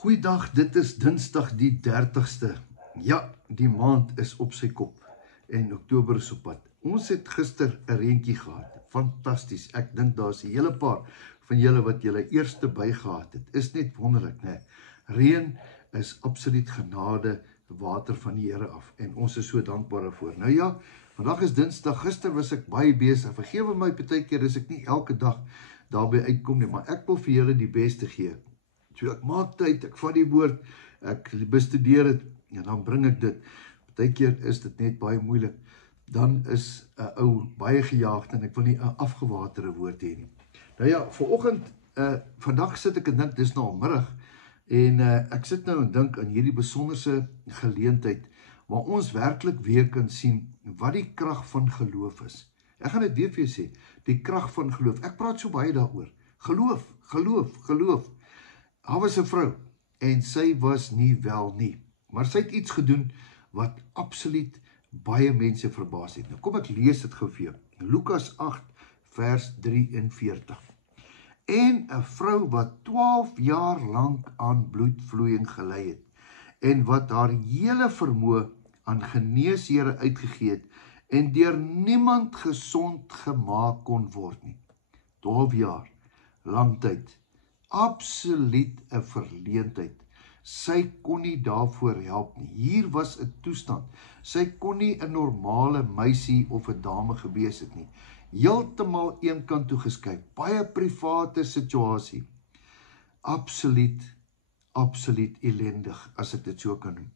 Goeiedag, dit is Dinsdag die 30ste. Ja, die maand is op sy kop en Oktober is op pad. Ons het gister 'n reentjie gehad. Fantasties. Ek dink daar's 'n hele paar van julle wat julle eerste bygehad het. Is net wonderlik, né? Reën is absoluut genade, water van die Here af en ons is so dankbaar daarvoor. Nou ja, vandag is Dinsdag. Gister was ek baie besig. Vergewe my partykeer as ek nie elke dag daarby uitkom nie, maar ek wil vir julle die beste gee. So ek maak tyd, ek vat die woord, ek bestudeer dit en dan bring ek dit. Partykeer is dit net baie moeilik. Dan is 'n ou baie gejaagd en ek wil nie 'n afgewaterde woord hê nie. Nou ja, vandag sit ek en dink, dis nou al middag en ek sit nou en dink aan hierdie besonderse geleentheid waar ons werklik weer kan sien wat die krag van geloof is. Ek gaan dit weer vir jou sê, die krag van geloof. Ek praat so baie daaroor. Geloof. Daar was 'n vrou en sy was nie wel nie, maar sy het iets gedoen wat absoluut baie mense verbaas het. Nou kom ek lees dit gou vir jou. Lukas 8 vers 43. En 'n vrou wat 12 jaar lank aan bloedvloeiing gely het en wat haar hele vermoë aan geneeshere uitgegee het en deur niemand gesond gemaak kon word nie. 12 jaar, lang tyd. Absoluut 'n verleentheid. Sy kon nie daarvoor help nie. Hier was 'n toestand. Sy kon nie 'n normale meisie of 'n dame gewees het nie. Heeltemal eenkant toe geskuif. Baie private situasie. Absoluut ellendig, as ek dit so kan noem.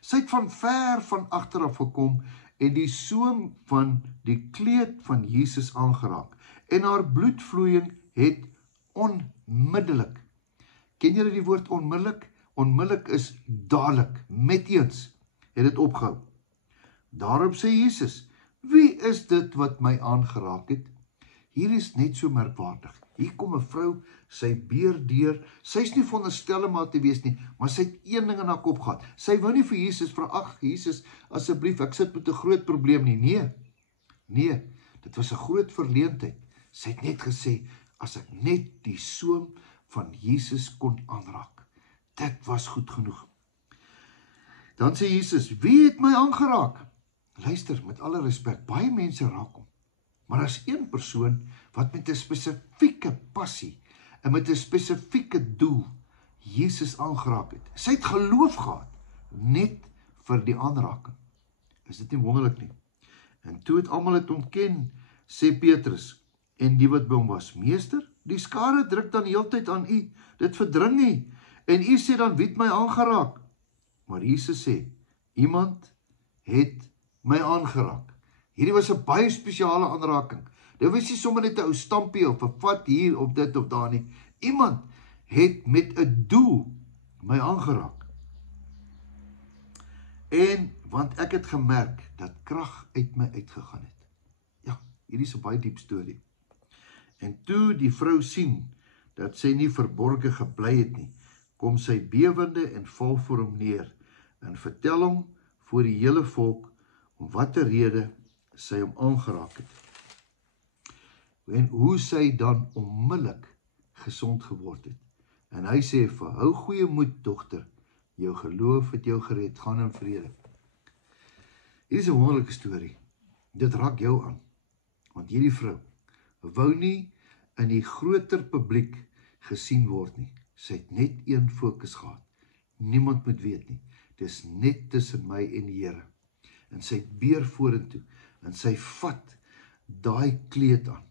Sy het van ver van agter af gekom en die soem van die kleed van Jesus aangeraak. En haar bloedvloeiing het onmiddellik. Ken julle die woord onmiddellik? Onmiddellik is dadelik, meteens, het dit opgehou. Daarop sê Jesus, wie is dit wat my aangeraak het? Hier is net so merkwaardig. Hier kom 'n vrou, sy beer deur, sy is nie veronderstel om haar te wees nie, maar sy het een ding in haar kop gehad. Sy wou nie vir Jesus vra, ag Jesus, asseblief, ek sit met 'n groot probleem nie. Nee, dit was 'n groot verleentheid. Sy het net gesê, as ek net die soem van Jesus kon aanraak. Dit was goed genoeg. Dan sê Jesus, wie het my aangeraak? Luister, met alle respek, baie mense raak hom. Maar daar is een persoon wat met 'n spesifieke passie en met 'n spesifieke doel Jesus aangeraak het. Sy het geloof gehad, net vir die aanraking. Is dit nie wonderlik nie? En toe het almal dit ontken, sê Petrus, en die wat by hom was, meester, die skare druk dan heeltyd aan u, dit verdring u, en u sê dan, wie het my aangeraak? Maar Jesus sê, iemand het my aangeraak. Hierdie was 'n baie spesiale aanraking. Dit was nie sommer net 'n ou stampie of 'n vat hier of dit of daar nie. Iemand het met 'n doel my aangeraak. En, want ek het gemerk dat krag uit my uitgegaan het. Ja, hierdie is 'n baie diep storie. En toe die vrou sien, dat sy nie verborge gebly het nie, kom sy bewende en val voor hom neer, en vertel hom voor die hele volk, om watter rede sy hom aangeraak het. En hoe sy dan onmiddellik gesond geword het. En hy sê, hou goeie moed, dogter, jou geloof het jou gered, gaan in vrede. Hier is 'n wonderlike storie. Dit raak jou aan, want hierdie vrou wou nie in die groter publiek gesien word nie. Sy het net een fokus gehad. Niemand moet weet nie. Dis net tussen my en die Here. En sy beer vorentoe en sy vat daai kleed aan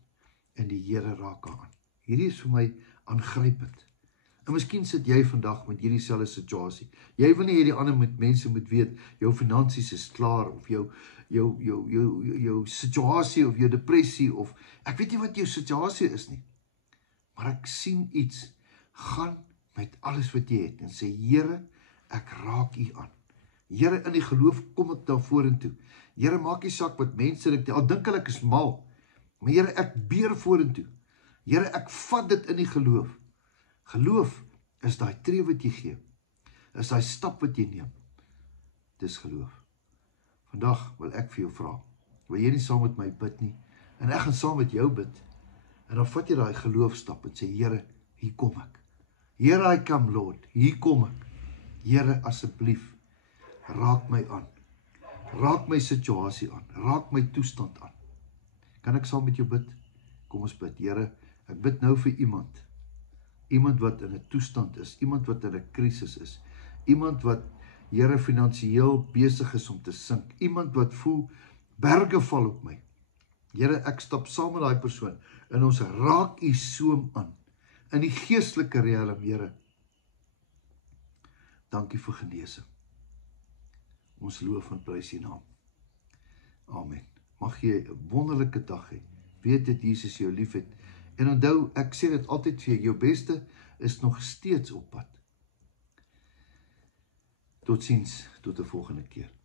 en die Here raak haar aan. Hierdie is vir my aangrypend. En miskien sit jy vandag met hierdie selfde situasie. Jy wil nie hê die ander mense moet weet jou finansies is klaar of jou situasie of jou depressie of ek weet nie wat jou situasie is nie. Maar ek sien iets, gaan met alles wat jy het en sê, Here, ek raak u aan. Here, in die geloof kom ek daar vorentoe. Here, maak nie saak wat mense dink, al dink hulle ek is mal, maar Here, ek beer vorentoe. Here, ek vat dit in die geloof. Geloof is daai tree wat jy gee, is daai stap wat jy neem. Dis geloof. Vandag wil ek vir jou vra, wil jy nie saam met my bid nie, en ek gaan saam met jou bid, en dan vat jy daai geloofstap en sê, Here, hier kom ek. Here, I come, Lord. Hier kom ek. Here, asseblief, raak my aan. Raak my situasie aan. Raak my toestand aan. Kan ek saam met jou bid? Kom ons bid. Here, ek bid nou vir iemand. Iemand wat in 'n toestand is. Iemand wat in 'n krisis is. Iemand wat, Here, finansiëel besig is om te sink. Iemand wat voel, berge val op my. Here, ek stap saam met daai persoon en ons raak u soem aan. In die geestelike riem, Here. Dankie vir genesing. Ons loof en prys u naam. Amen. Mag jy 'n wonderlike dag hê. Weet dat Jesus jou liefhet. En onthou, ek sê dit altyd vir jou beste is nog steeds op pad. Totsiens, tot 'n volgende keer.